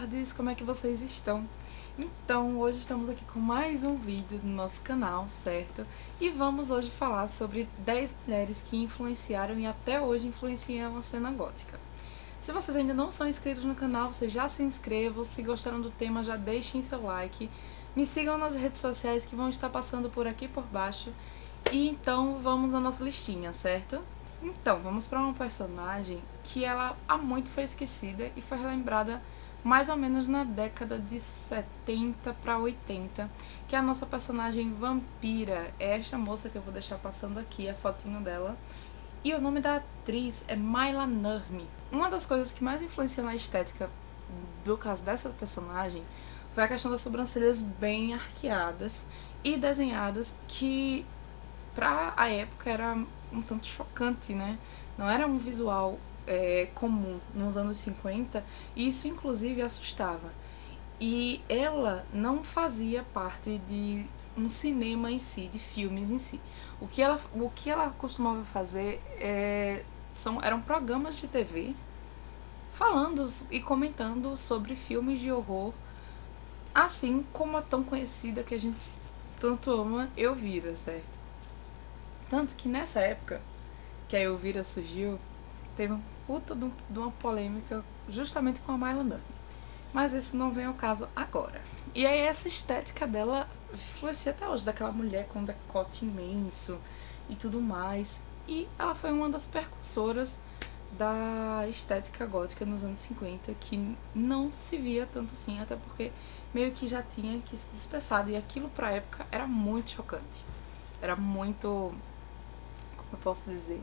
lordes, como é que vocês estão? Então, hoje estamos aqui com mais um vídeo do nosso canal, certo? E vamos hoje falar sobre 10 mulheres que influenciaram e até hoje influenciam a cena gótica. Se vocês ainda não são inscritos no canal, vocês já se inscrevam, se gostaram do tema já deixem seu like, me sigam nas redes sociais que vão estar passando por aqui por baixo. E então vamos à nossa listinha, certo? Então, vamos para uma personagem que ela há muito foi esquecida e foi relembrada mais ou menos na década de 70 para 80, que é a nossa personagem vampira. É esta moça que eu vou deixar passando aqui, a fotinho dela. E o nome da atriz é Maila Nurmi. Uma das coisas que mais influenciou na estética do caso dessa personagem foi a questão das sobrancelhas bem arqueadas e desenhadas, que pra a época era um tanto chocante, né? Não era um visual comum nos anos 50, e isso inclusive assustava. E ela não fazia parte de um cinema em si, de filmes em si. O que ela costumava fazer eram programas de TV falando e comentando sobre filmes de horror, assim como a tão conhecida que a gente tanto ama, Elvira, certo? Tanto que nessa época que a Elvira surgiu, teve uma puta de uma polêmica justamente com a Maila Nurmi. Mas isso não vem ao caso agora. E aí essa estética dela influencia até hoje, daquela mulher com decote imenso e tudo mais. E ela foi uma das precursoras da estética gótica nos anos 50, que não se via tanto assim, até porque meio que já tinha que se dispersado. E aquilo pra época era muito chocante. Era muito, como eu posso dizer,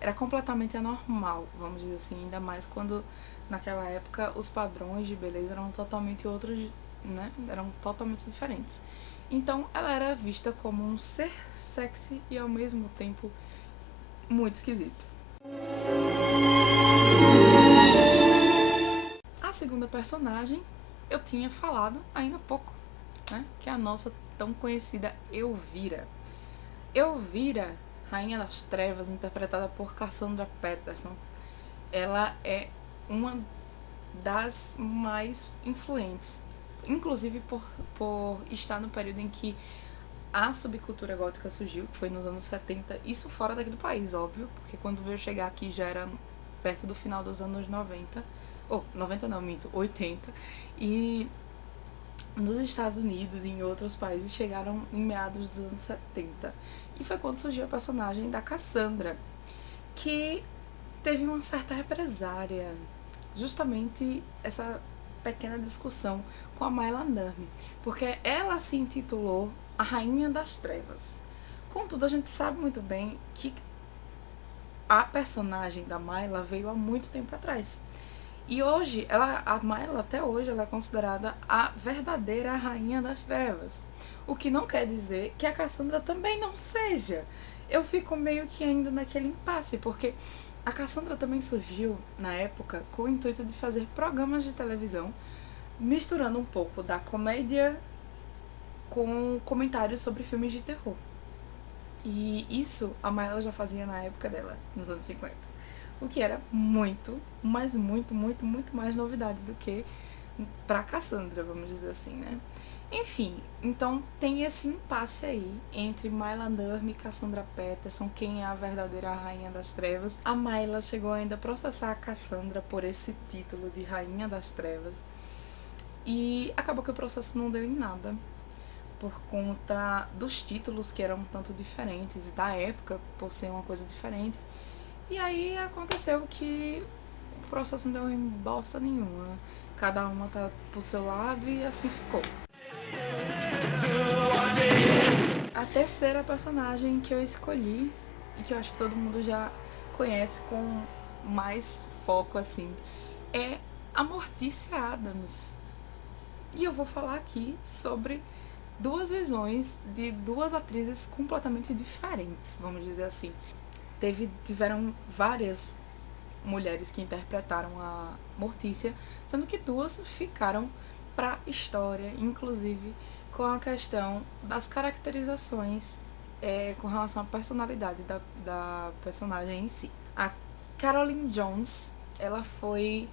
era completamente anormal, vamos dizer assim, ainda mais quando naquela época os padrões de beleza eram totalmente outros, né? Eram totalmente diferentes. Então ela era vista como um ser sexy e ao mesmo tempo muito esquisito. A segunda personagem eu tinha falado ainda há pouco, né? Que é a nossa tão conhecida Elvira. Elvira, Rainha das Trevas, interpretada por Cassandra Peterson, ela é uma das mais influentes, inclusive por estar no período em que a subcultura gótica surgiu, que foi nos anos 70, isso fora daqui do país, óbvio, porque quando veio chegar aqui já era perto do final dos anos 90, ou 90 não, minto, 80, e nos Estados Unidos e em outros países chegaram em meados dos anos 70. E foi quando surgiu a personagem da Cassandra, que teve uma certa represária, justamente essa pequena discussão com a Maila Nurmi, porque ela se intitulou a Rainha das Trevas. Contudo, a gente sabe muito bem que a personagem da Maila veio há muito tempo atrás. E hoje, a Maila até hoje ela é considerada a verdadeira Rainha das Trevas. O que não quer dizer que a Cassandra também não seja. Eu fico meio que ainda naquele impasse, porque a Cassandra também surgiu na época com o intuito de fazer programas de televisão, misturando um pouco da comédia com comentários sobre filmes de terror. E isso a Maila já fazia na época dela, nos anos 50. O que era muito, mas muito, muito, muito mais novidade do que pra Cassandra, vamos dizer assim, né? Enfim, então tem esse impasse aí entre Maila Nurmi e Cassandra Peterson, quem é a verdadeira Rainha das Trevas. A Maila chegou ainda a processar a Cassandra por esse título de Rainha das Trevas. E acabou que o processo não deu em nada, por conta dos títulos que eram um tanto diferentes, e da época, por ser uma coisa diferente. E aí aconteceu que o processo não deu em bosta nenhuma. Cada uma tá pro seu lado e assim ficou. A terceira personagem que eu escolhi, e que eu acho que todo mundo já conhece com mais foco assim, é a Morticia Addams. E eu vou falar aqui sobre duas visões de duas atrizes completamente diferentes, vamos dizer assim. Tiveram várias mulheres que interpretaram a Mortícia, sendo que duas ficaram para a história, inclusive com a questão das caracterizações com relação à personalidade da personagem em si. A Caroline Jones, ela foi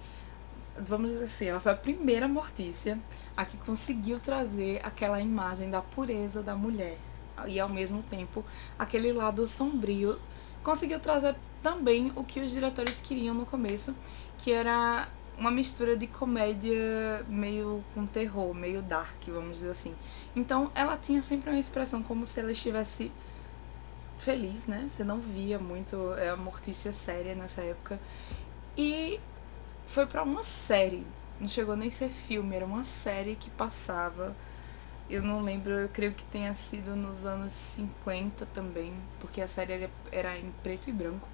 vamos dizer assim, ela foi a primeira Mortícia a que conseguiu trazer aquela imagem da pureza da mulher e ao mesmo tempo aquele lado sombrio. Conseguiu trazer também o que os diretores queriam no começo, que era uma mistura de comédia meio com terror, meio dark, vamos dizer assim. Então ela tinha sempre uma expressão como se ela estivesse feliz, né? Você não via muito a Mortícia séria nessa época. E foi pra uma série, não chegou nem a ser filme, era uma série que passava. Eu não lembro, eu creio que tenha sido nos anos 50 também, porque a série era em preto e branco.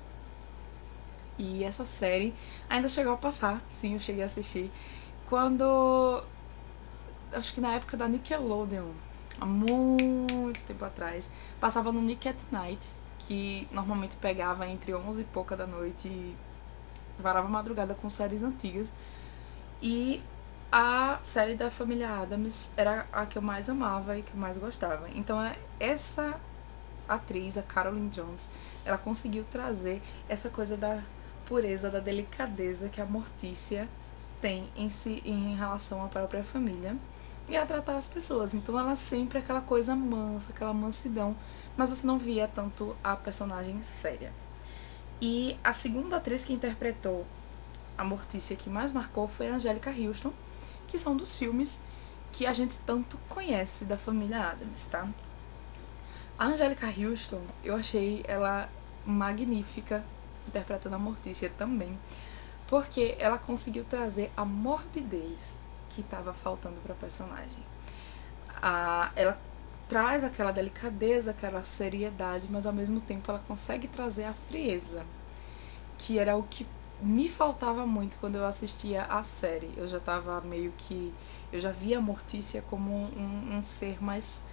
E essa série ainda chegou a passar, sim, eu cheguei a assistir. Quando. Acho que na época da Nickelodeon, há muito tempo atrás, passava no Nick at Night, que normalmente pegava entre 11 e pouca da noite e varava a madrugada com séries antigas. E a série da família Addams era a que eu mais amava e que eu mais gostava. Então essa atriz, a Carolyn Jones, ela conseguiu trazer essa coisa da pureza, da delicadeza que a Mortícia tem em si em relação à própria família e a tratar as pessoas. Então ela sempre aquela coisa mansa, aquela mansidão, mas você não via tanto a personagem séria. E a segunda atriz que interpretou a Mortícia que mais marcou foi a Angélica Houston, que são dos filmes que a gente tanto conhece da família Addams, tá? A Angélica Houston, eu achei ela magnífica interpretando a Mortícia também, porque ela conseguiu trazer a morbidez que estava faltando para a personagem. Ela traz aquela delicadeza, aquela seriedade, mas ao mesmo tempo ela consegue trazer a frieza, que era o que me faltava muito quando eu assistia a série. Eu já tava meio que. Eu já via a Mortícia como um ser mais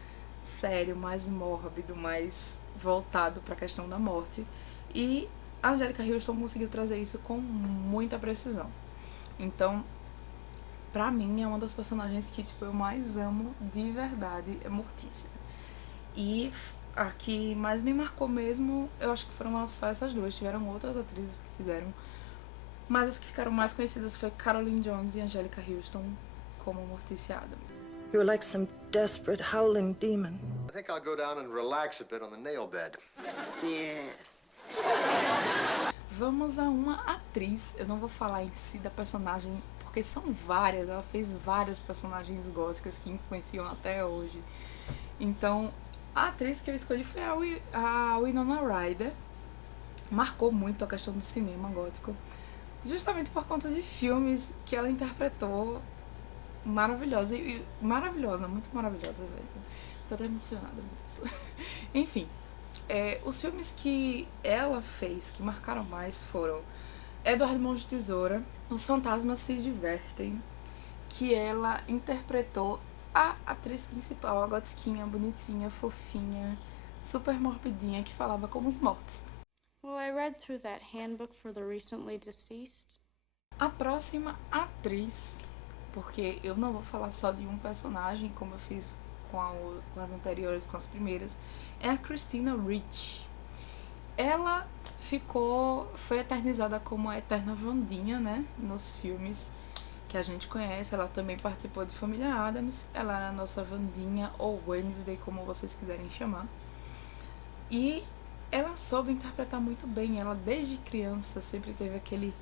sério, mais mórbido, mais voltado para a questão da morte. E a Angélica Houston conseguiu trazer isso com muita precisão. Então, pra mim, é uma das personagens que tipo, eu mais amo de verdade, é Mortícia. E a que mais me marcou mesmo, eu acho que foram só essas duas. Tiveram outras atrizes que fizeram, mas as que ficaram mais conhecidas foi Carolyn Jones e Angélica Houston como Mortícia Addams. You're like some desperate howling demon. I think I'll go down and relax a bit on the nail bed. Yeah. Vamos a uma atriz. Eu não vou falar em si da personagem, porque são várias. Ela fez vários personagens góticos que influenciam até hoje. Então, a atriz que eu escolhi foi a Winona Ryder. Marcou muito a questão do cinema gótico, justamente por conta de filmes que ela interpretou maravilhosa. E maravilhosa, muito maravilhosa, velho. Tô até emocionada, meu Deus. Enfim, os filmes que ela fez, que marcaram mais, foram Edward Mãos de Tesoura, Os Fantasmas Se Divertem, que ela interpretou a atriz principal, a gotiquinha, bonitinha, fofinha, super morbidinha, que falava como os mortos. Well, I read through that handbook for the recently deceased. A próxima atriz, porque eu não vou falar só de um personagem, como eu fiz com as anteriores, com as primeiras, é a Christina Ricci. Ela foi eternizada como a eterna Wandinha, né, nos filmes que a gente conhece. Ela também participou de Família Addams, ela era a nossa Wandinha, ou Wednesday, como vocês quiserem chamar. E ela soube interpretar muito bem. Ela, desde criança, sempre teve aquele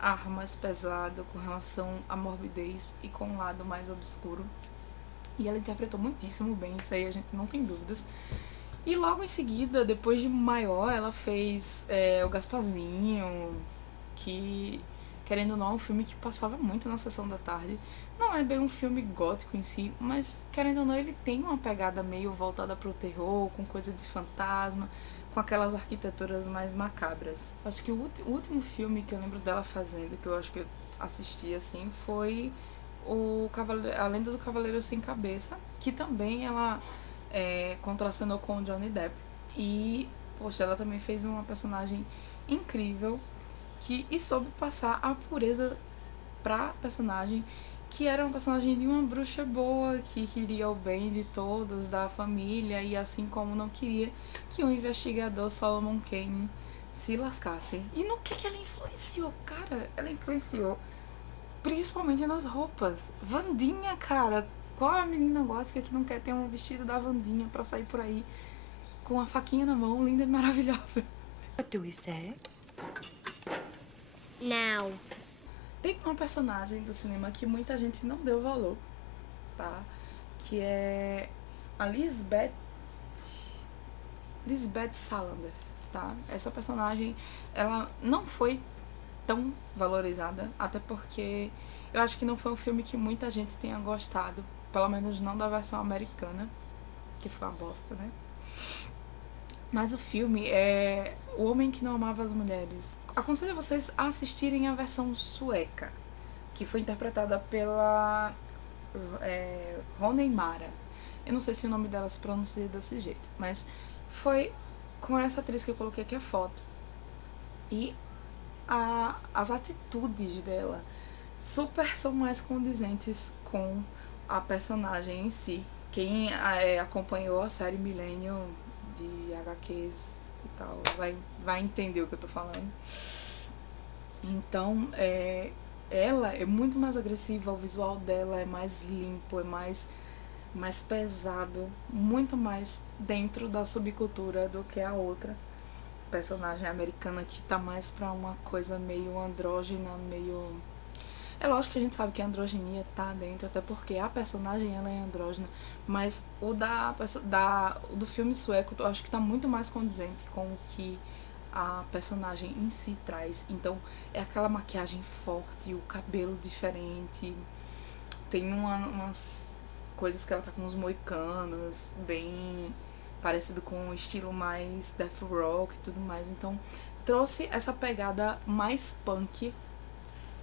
ar mais pesado com relação à morbidez e com um lado mais obscuro. E ela interpretou muitíssimo bem, isso aí a gente não tem dúvidas. E logo em seguida, depois de maior, ela fez o Gasparzinho, que, querendo ou não, é um filme que passava muito na sessão da tarde. Não é bem um filme gótico em si, mas, querendo ou não, ele tem uma pegada meio voltada pro terror, com coisa de fantasma, com aquelas arquiteturas mais macabras. Acho que o último filme que eu lembro dela fazendo, que eu acho que eu assisti assim, foi A Lenda do Cavaleiro Sem Cabeça, que também ela contracenou com o Johnny Depp. E, poxa, ela também fez uma personagem incrível e soube passar a pureza pra personagem, que era um personagem de uma bruxa boa, que queria o bem de todos, da família, e assim como não queria que o investigador Solomon Kane se lascasse. E no que ela influenciou, cara? Ela influenciou principalmente nas roupas. Wandinha, cara, qual é a menina gótica que não quer ter um vestido da Wandinha pra sair por aí com a faquinha na mão, linda e maravilhosa? What do we say? Now. Tem uma personagem do cinema que muita gente não deu valor, tá? Que é a Lisbeth Salander, tá? Essa personagem, ela não foi tão valorizada, até porque eu acho que não foi um filme que muita gente tenha gostado, pelo menos não da versão americana, que foi uma bosta, né? Mas o filme é O Homem que Não Amava as Mulheres. Aconselho vocês a assistirem a versão sueca, que foi interpretada pela Rooney Mara. Eu não sei se o nome dela se pronuncia desse jeito, mas foi com essa atriz que eu coloquei aqui a foto. E as atitudes dela super são mais condizentes com a personagem em si. Quem acompanhou a série Millennium de HQs e tal vai entender o que eu tô falando. Então, ela é muito mais agressiva, o visual dela é mais limpo, é mais pesado, muito mais dentro da subcultura do que a outra personagem americana, que tá mais pra uma coisa meio andrógena, meio... É lógico que a gente sabe que a androginia tá dentro, até porque a personagem ela é andrógena, mas o do filme sueco eu acho que tá muito mais condizente com o que a personagem em si traz. Então é aquela maquiagem forte, o cabelo diferente, tem umas coisas que ela tá com uns moicanos, bem parecido com o estilo mais death rock e tudo mais. Então trouxe essa pegada mais punk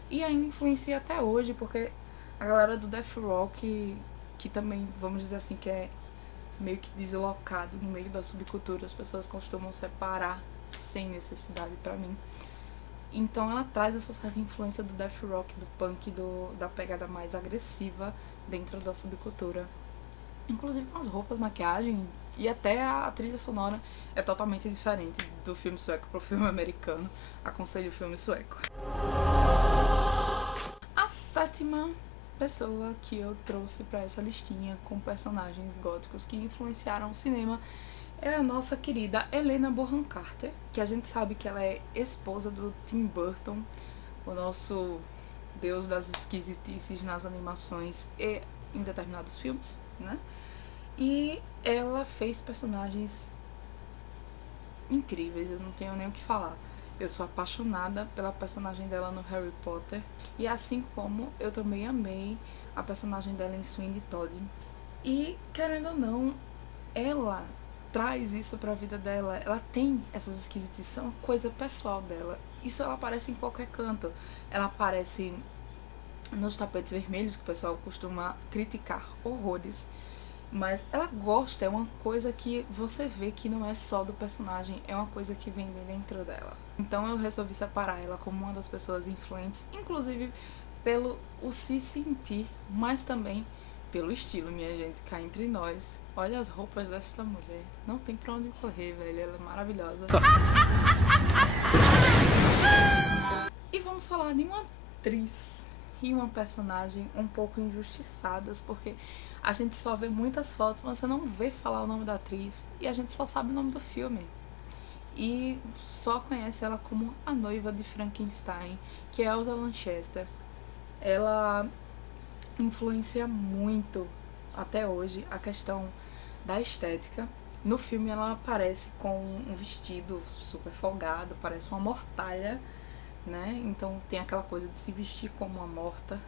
e ainda influencia até hoje, porque a galera do death rock, que também, vamos dizer assim, que é meio que deslocado no meio da subcultura, as pessoas costumam separar sem necessidade pra mim. Então ela traz essa certa influência do death rock, do punk, da pegada mais agressiva dentro da subcultura. Inclusive com as roupas, maquiagem e até a trilha sonora é totalmente diferente do filme sueco pro filme americano. Aconselho o filme sueco. A sétima pessoa que eu trouxe pra essa listinha com personagens góticos que influenciaram o cinema é a nossa querida Helena Bonham Carter, que a gente sabe que ela é esposa do Tim Burton, o nosso deus das esquisitices nas animações e em determinados filmes, né? E ela fez personagens incríveis, eu não tenho nem o que falar. Eu sou apaixonada pela personagem dela no Harry Potter, e assim como eu também amei a personagem dela em Sweeney Todd. E, querendo ou não, ela traz isso pra vida dela, ela tem essas esquisitices, são coisa pessoal dela. Isso ela aparece em qualquer canto. Ela aparece nos tapetes vermelhos, que o pessoal costuma criticar horrores, mas ela gosta, é uma coisa que você vê que não é só do personagem, é uma coisa que vem de dentro dela. Então eu resolvi separar ela como uma das pessoas influentes, inclusive pelo o se sentir, mas também pelo estilo, minha gente, cá entre nós. Olha as roupas desta mulher, não tem pra onde correr, velho, ela é maravilhosa. E vamos falar de uma atriz e uma personagem um pouco injustiçadas, porque a gente só vê muitas fotos, mas você não vê falar o nome da atriz, e a gente só sabe o nome do filme. E só conhece ela como a noiva de Frankenstein, que é Elsa Lanchester. Ela influencia muito, até hoje, a questão da estética. No filme ela aparece com um vestido super folgado, parece uma mortalha, né? Então tem aquela coisa de se vestir como uma morta.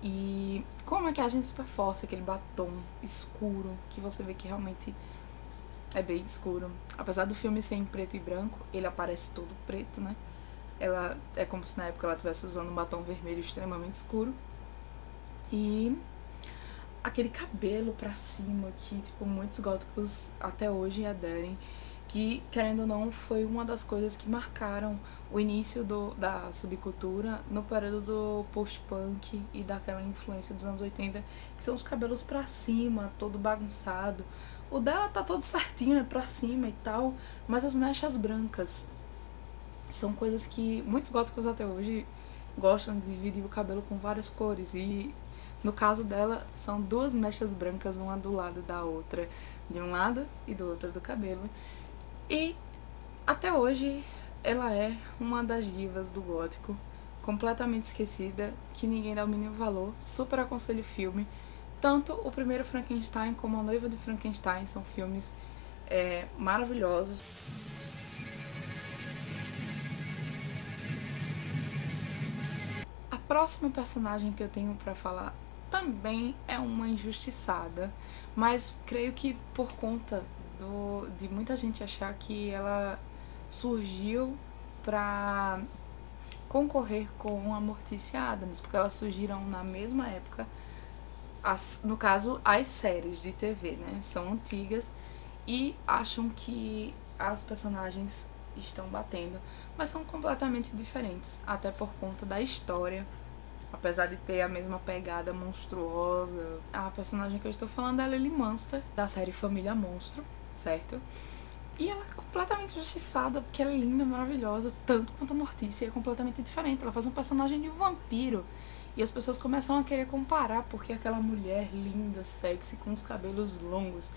E com a maquiagem super forte, aquele batom escuro, que você vê que realmente é bem escuro. Apesar do filme ser em preto e branco, ele aparece todo preto, né? Ela é como se na época ela estivesse usando um batom vermelho extremamente escuro. E aquele cabelo pra cima que, tipo, muitos góticos até hoje aderem, que, querendo ou não, foi uma das coisas que marcaram o início da subcultura no período do post-punk e daquela influência dos anos 80, que são os cabelos pra cima, todo bagunçado. O dela tá todo certinho, é pra cima e tal, mas as mechas brancas são coisas que muitos góticos até hoje gostam de dividir o cabelo com várias cores. E no caso dela, são 2 mechas brancas, uma do lado da outra, de um lado e do outro do cabelo. E até hoje ela é uma das divas do gótico, completamente esquecida, que ninguém dá o mínimo valor. Super aconselho o filme. Tanto o primeiro Frankenstein como a Noiva de Frankenstein são filmes maravilhosos. A próxima personagem que eu tenho pra falar também é uma injustiçada, mas creio que por conta de muita gente achar que ela surgiu pra concorrer com a Morticia Addams, porque elas surgiram na mesma época. No caso, as séries de TV, né? São antigas e acham que as personagens estão batendo, mas são completamente diferentes, até por conta da história. Apesar de ter a mesma pegada monstruosa, a personagem que eu estou falando é a Lily Munster, da série Família Monstro, certo? E ela é completamente injustiçada, porque ela é linda, maravilhosa, tanto quanto a Morticia, é completamente diferente. Ela faz um personagem de um vampiro. E as pessoas começam a querer comparar, porque aquela mulher linda, sexy, com os cabelos longos.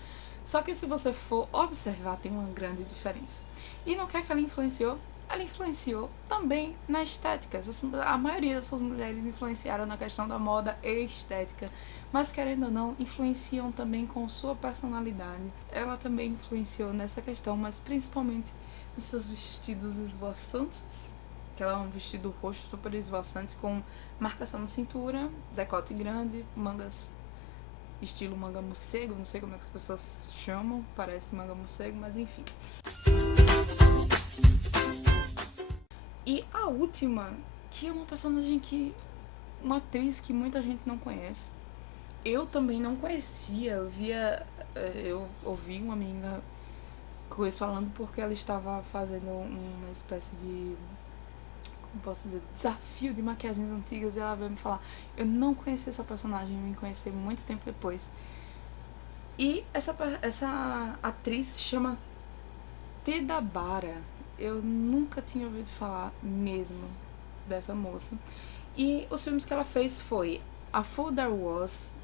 Só que se você for observar, tem uma grande diferença. E no que é que ela influenciou? Ela influenciou também na estética. A maioria dessas mulheres influenciaram na questão da moda e estética, mas querendo ou não, influenciam também com sua personalidade. Ela também influenciou nessa questão, mas principalmente nos seus vestidos esvoaçantes, que ela é um vestido roxo super esvoaçante com marcação na cintura, decote grande, mangas estilo manga morcego, não sei como é que as pessoas chamam, parece manga morcego, mas enfim. E a última, que é uma personagem uma atriz que muita gente não conhece. Eu também não conhecia, eu ouvi uma menina falando porque ela estava fazendo uma espécie de, como posso dizer, desafio de maquiagens antigas, e ela veio me falar. Eu não conhecia essa personagem, me conheci muito tempo depois. E essa atriz se chama Teda Bara. Eu nunca tinha ouvido falar mesmo dessa moça. E os filmes que ela fez foi A Fool There Was,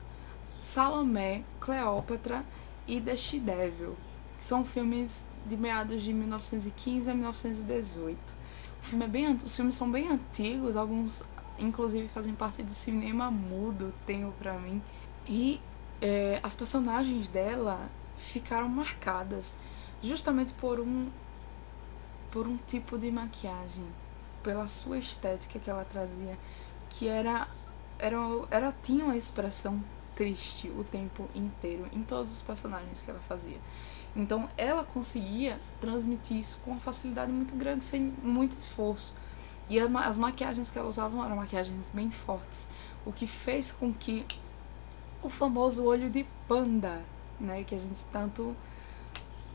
Salomé, Cleópatra e The She-Devil, que são filmes de meados de 1915 a 1918. Os filmes são bem antigos, alguns inclusive fazem parte do cinema mudo, tenho pra mim. E as personagens dela ficaram marcadas justamente por um tipo de maquiagem, pela sua estética que ela trazia, que tinha uma expressão triste o tempo inteiro em todos os personagens que ela fazia. Então ela conseguia transmitir isso com uma facilidade muito grande, sem muito esforço. E as maquiagens que ela usava eram maquiagens bem fortes, o que fez com que o famoso olho de panda, né, que a gente tanto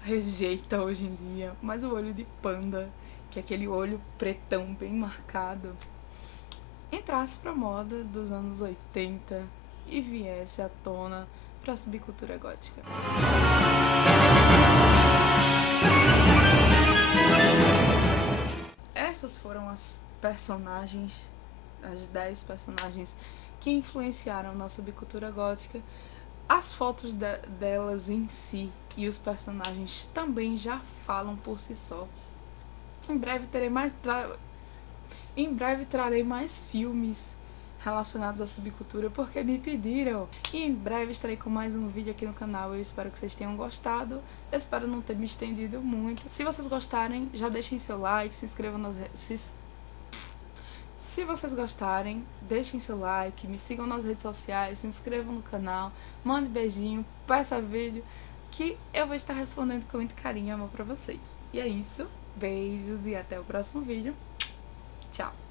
rejeita hoje em dia, mas o olho de panda, que é aquele olho pretão bem marcado, entrasse pra moda dos anos 80 e viesse à tona pra subcultura gótica. Essas foram as 10 personagens que influenciaram na subcultura gótica. As fotos delas em si e os personagens também já falam por si só. Em breve trarei mais filmes relacionados à subcultura, porque me pediram. E em breve estarei com mais um vídeo aqui no canal. Eu espero que vocês tenham gostado. Eu espero não ter me estendido muito. Se vocês gostarem, já deixem seu like, se inscrevam Se vocês gostarem, deixem seu like, me sigam nas redes sociais, se inscrevam no canal, mande beijinho, peça vídeo, que eu vou estar respondendo com muito carinho e amor pra vocês. E é isso, beijos e até o próximo vídeo. Tchau!